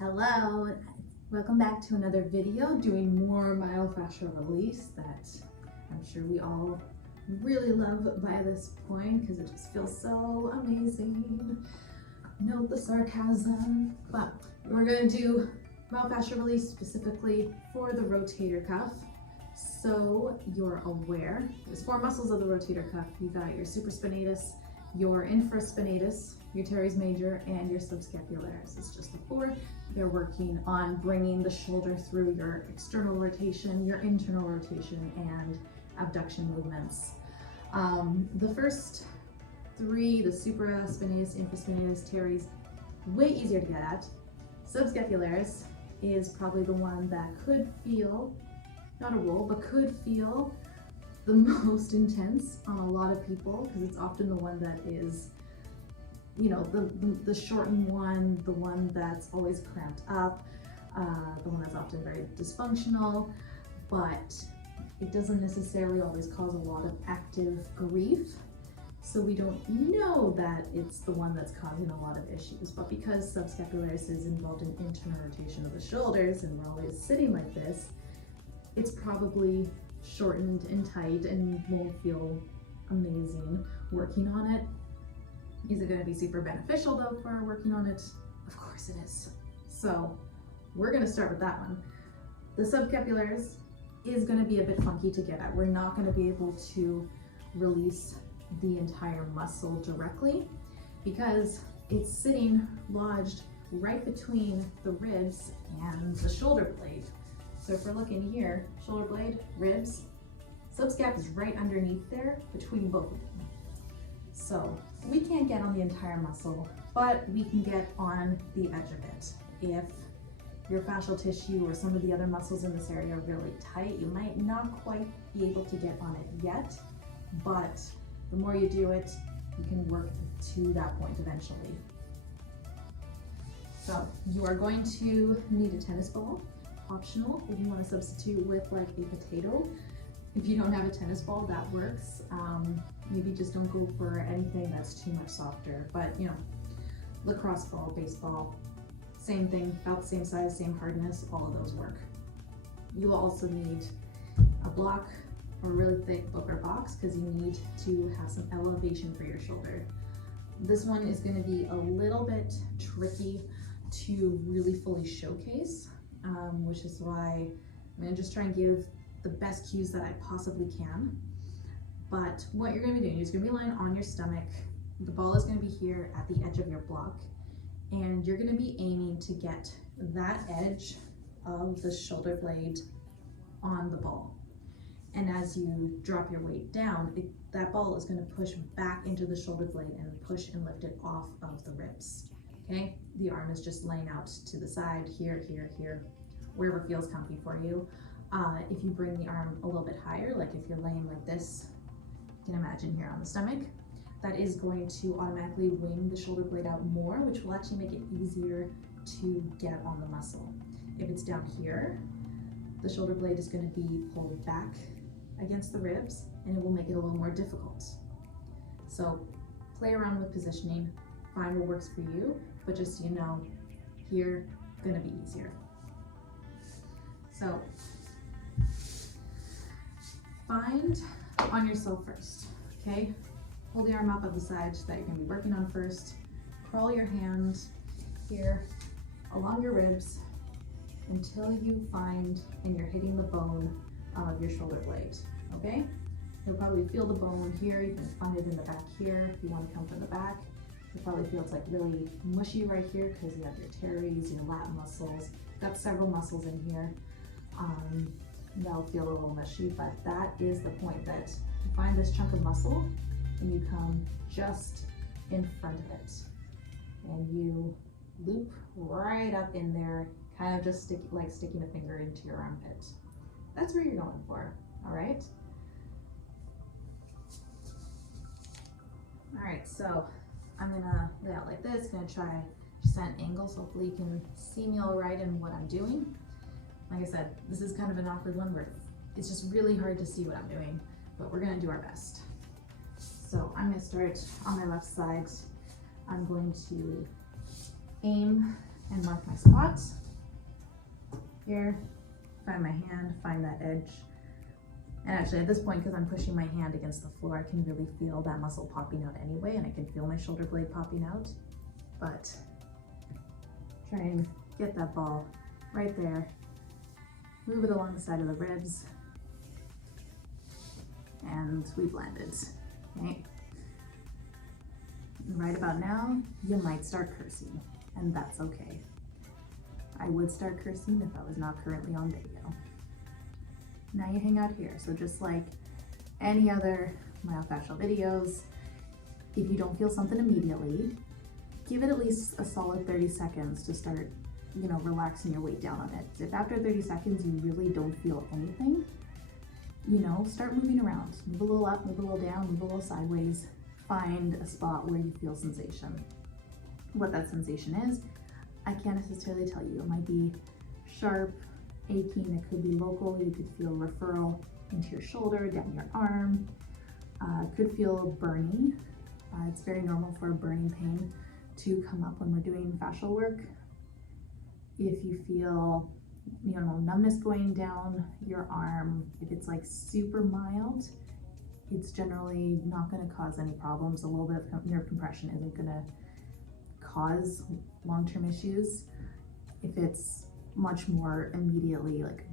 Hello, welcome back to another video doing more myofascial release that I'm sure we all really love by this point because it just feels so amazing. Note the sarcasm, but we're going to do myofascial release specifically for the rotator cuff. So you're aware, there's four muscles of the rotator cuff. You got your supraspinatus, your infraspinatus, your teres major, and your subscapularis. It's just the four. They're working on bringing the shoulder through your external rotation, your internal rotation, and abduction movements. The first three, the supraspinatus, infraspinatus, teres, way easier to get at. Subscapularis is probably the one that could feel, not a roll, but could feel the most intense on a lot of people because it's often the one that is, you know, the shortened one, the one that's always cramped up, the one that's often very dysfunctional, but it doesn't necessarily always cause a lot of active grief. So we don't know that it's the one that's causing a lot of issues, but because subscapularis is involved in internal rotation of the shoulders and we're always sitting like this, it's probably shortened and tight and won't feel amazing working on it. Is it going to be super beneficial though for working on it? Of course it is. So we're going to start with that one. The subscapularis is going to be a bit funky to get at. We're not going to be able to release the entire muscle directly because it's sitting lodged right between the ribs and the shoulder blade. So if we're looking here, shoulder blade, ribs, subscap is right underneath there between both of them. So we can't get on the entire muscle, but we can get on the edge of it. If your fascial tissue or some of the other muscles in this area are really tight, you might not quite be able to get on it yet, but the more you do it, you can work to that point eventually. So you are going to need a tennis ball. Optional if you want to substitute with like a potato. If you don't have a tennis ball, that works. Maybe just don't go for anything that's too much softer, but you know, lacrosse ball, baseball, same thing, about the same size, same hardness, all of those work. You also need a block or a really thick book or box because you need to have some elevation for your shoulder. This one is going to be a little bit tricky to really fully showcase. Which is why I'm going to just try and give the best cues that I possibly can. But what you're going to be doing is going to be lying on your stomach. The ball is going to be here at the edge of your block, and you're going to be aiming to get that edge of the shoulder blade on the ball. And as you drop your weight down, that ball is going to push back into the shoulder blade and push and lift it off of the ribs. Okay, the arm is just laying out to the side, here, here, here, wherever feels comfy for you. If you bring the arm a little bit higher, like if you're laying like this, you can imagine here on the stomach, that is going to automatically wing the shoulder blade out more, which will actually make it easier to get on the muscle. If it's down here, the shoulder blade is going to be pulled back against the ribs, and it will make it a little more difficult. So play around with positioning, find what works for you. But just so you know, here, gonna be easier. So, find on yourself first, okay? Hold the arm up at the side that you're gonna be working on first. Crawl your hand here along your ribs until you find and you're hitting the bone of your shoulder blade, okay? You'll probably feel the bone here. You can find it in the back here if you want to come from the back. You probably feel it's like really mushy right here because you have your teres, your lat muscles. Got several muscles in here. That'll feel a little mushy, but that is the point, that you find this chunk of muscle and you come just in front of it. And you loop right up in there, kind of just like sticking a finger into your armpit. That's where you're going for, all right? All right, so I'm gonna lay out like this, gonna try just at an angle, so hopefully you can see me all right in what I'm doing. Like I said, this is kind of an awkward one where it's just really hard to see what I'm doing, but we're gonna do our best. So I'm gonna start on my left side. I'm going to aim and mark my spots. Here, find my hand, find that edge. And actually at this point, because I'm pushing my hand against the floor, I can really feel that muscle popping out anyway, and I can feel my shoulder blade popping out. But try and get that ball right there. Move it along the side of the ribs. And we've landed, okay? And right about now, you might start cursing, and that's okay. I would start cursing if I was not currently on video. Now you hang out here. So just like any other myofascial videos, if you don't feel something immediately, give it at least a solid 30 seconds to start, relaxing your weight down on it. If after 30 seconds you really don't feel anything, start moving around. Move a little up, move a little down, move a little sideways. Find a spot where you feel sensation. What that sensation is, I can't necessarily tell you. It might be sharp, aching, it could be local. You could feel referral into your shoulder, down your arm. Could feel burning. It's very normal for a burning pain to come up when we're doing fascial work. If you feel, numbness going down your arm, if it's like super mild, it's generally not going to cause any problems. A little bit of nerve compression isn't going to cause long-term issues. If it's much more immediately, like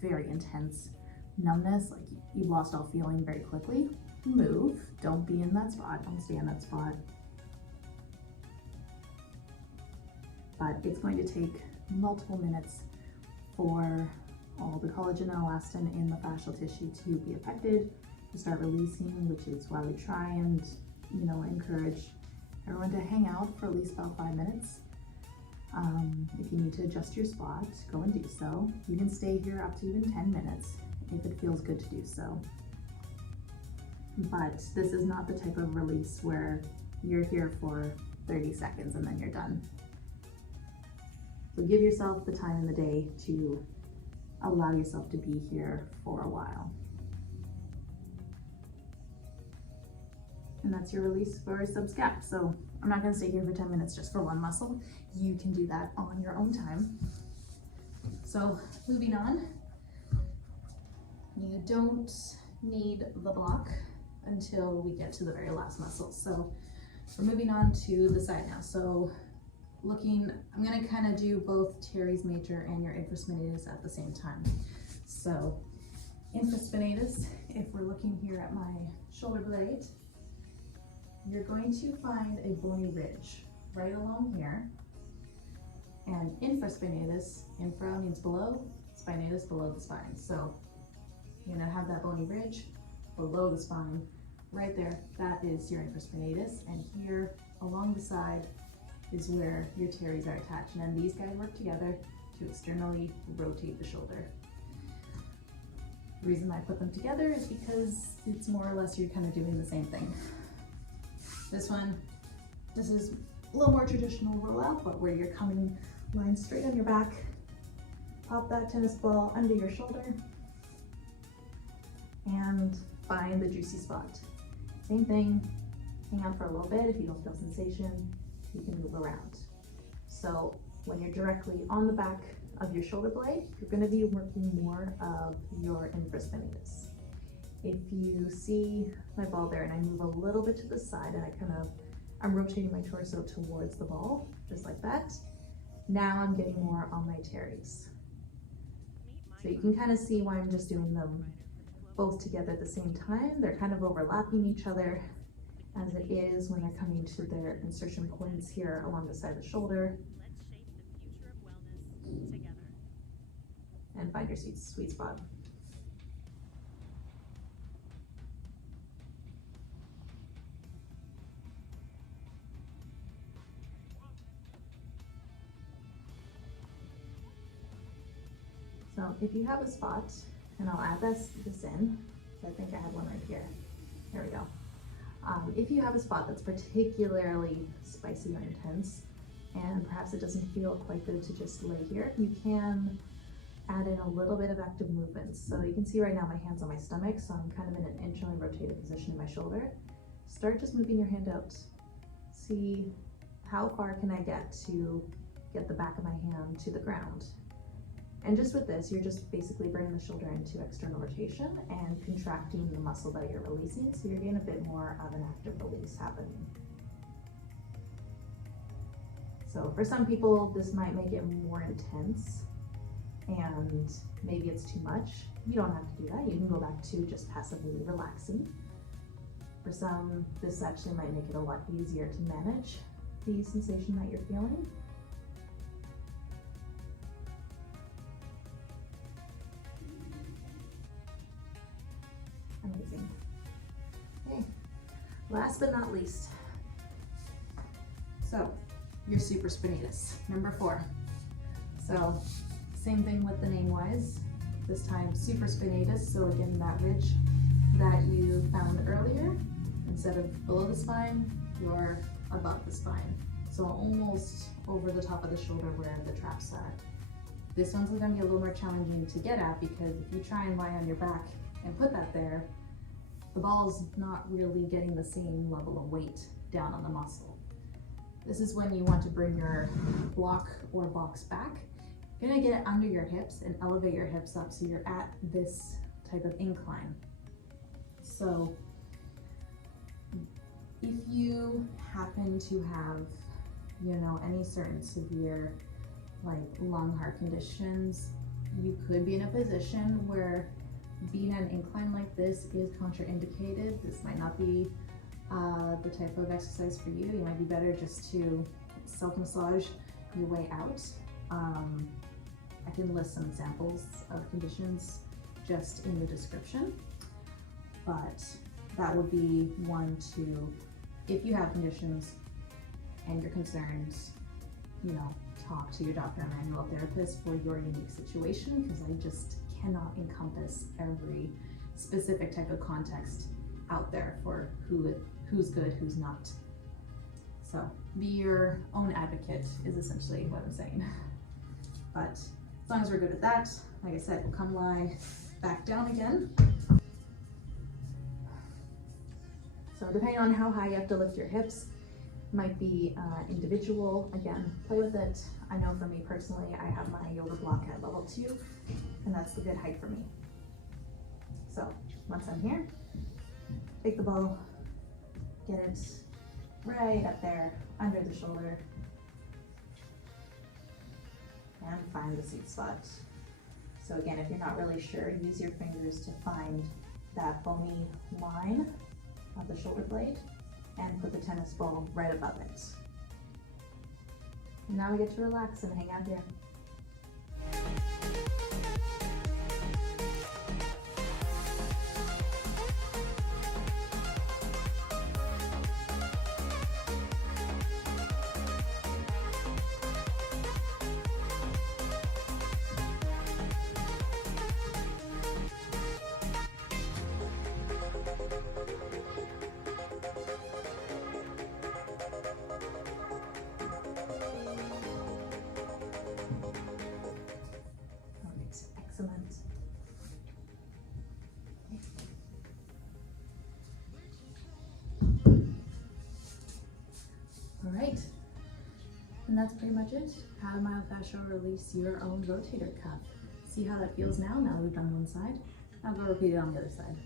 very intense numbness, like you've lost all feeling very quickly, move. Don't be in that spot. Don't stay in that spot. But it's going to take multiple minutes for all the collagen and elastin in the fascial tissue to be affected, to start releasing, which is why we try and, encourage everyone to hang out for at least about 5 minutes. If you need to adjust your spot, go and do so. You can stay here up to even 10 minutes if it feels good to do so. But this is not the type of release where you're here for 30 seconds and then you're done. So give yourself the time in the day to allow yourself to be here for a while. And that's your release for subscap. So I'm not going to stay here for 10 minutes just for one muscle. You can do that on your own time. So moving on, you don't need the block until we get to the very last muscle. So we're moving on to the side now. So I'm going to kind of do both teres major and your infraspinatus at the same time. So infraspinatus, if we're looking here at my shoulder blade, you're going to find a bony ridge right along here. And infraspinatus, infra means below, spinatus below the spine. So you're going to have that bony ridge below the spine right there. That is your infraspinatus. And here along the side is where your teres are attached. And then these guys work together to externally rotate the shoulder. The reason I put them together is because it's more or less you're kind of doing the same thing. This is a little more traditional rollout, but where you're coming lying straight on your back, pop that tennis ball under your shoulder, and find the juicy spot. Same thing, hang out for a little bit. If you don't feel sensation, you can move around. So when you're directly on the back of your shoulder blade, you're going to be working more of your infraspinatus. If you see my ball there and I move a little bit to the side and I'm rotating my torso towards the ball, just like that. Now I'm getting more on my teres. So you can kind of see why I'm just doing them both together at the same time. They're kind of overlapping each other as it is when they're coming to their insertion points here along the side of the shoulder. And find your sweet spot. So if you have a spot, and I'll add this in, I think I have one right here. There we go. If you have a spot that's particularly spicy or intense, and perhaps it doesn't feel quite good to just lay here, you can add in a little bit of active movements. So you can see right now my hand's on my stomach, so I'm kind of in an internally rotated position in my shoulder. Start just moving your hand out. See how far can I get get the back of my hand to the ground. And just with this, you're just basically bringing the shoulder into external rotation and contracting the muscle that you're releasing, so you're getting a bit more of an active release happening. So for some people, this might make it more intense and maybe it's too much. You don't have to do that. You can go back to just passively relaxing. For some, this actually might make it a lot easier to manage the sensation that you're feeling. Amazing. Okay, last but not least. So, your supraspinatus, number 4. So, same thing with the name-wise. This time, supraspinatus. So again, that ridge that you found earlier, instead of below the spine, you're above the spine. So almost over the top of the shoulder where the trap's at. This one's gonna be a little more challenging to get at because if you try and lie on your back and put that there, the ball's not really getting the same level of weight down on the muscle. This is when you want to bring your block or box back. You're gonna get it under your hips and elevate your hips up so you're at this type of incline. So if you happen to have, any certain severe like lung heart conditions, you could be in a position where being at an incline like this is contraindicated. This might not be the type of exercise for you. You might be better just to self-massage your way out. I can list some examples of conditions just in the description, but that would be one to, if you have conditions and you're concerned, talk to your doctor or manual therapist for your unique situation, because I just cannot encompass every specific type of context out there for who's good, who's not. So be your own advocate is essentially what I'm saying. But as long as we're good with that, like I said, we'll come lie back down again. So depending on how high you have to lift your hips, might be individual. Again, play with it. I know for me personally, I have my yoga block at level 2, and that's the good height for me. So once I'm here, take the ball, get it right up there under the shoulder, and find the sweet spot. So again, if you're not really sure, use your fingers to find that bony line of the shoulder blade and put the tennis ball right above it. And now we get to relax and hang out here. Excellent. All right, and that's pretty much it. How to myofascial release your own rotator cuff. See how that feels now? Now we've done one side. Now go repeat it on the other side.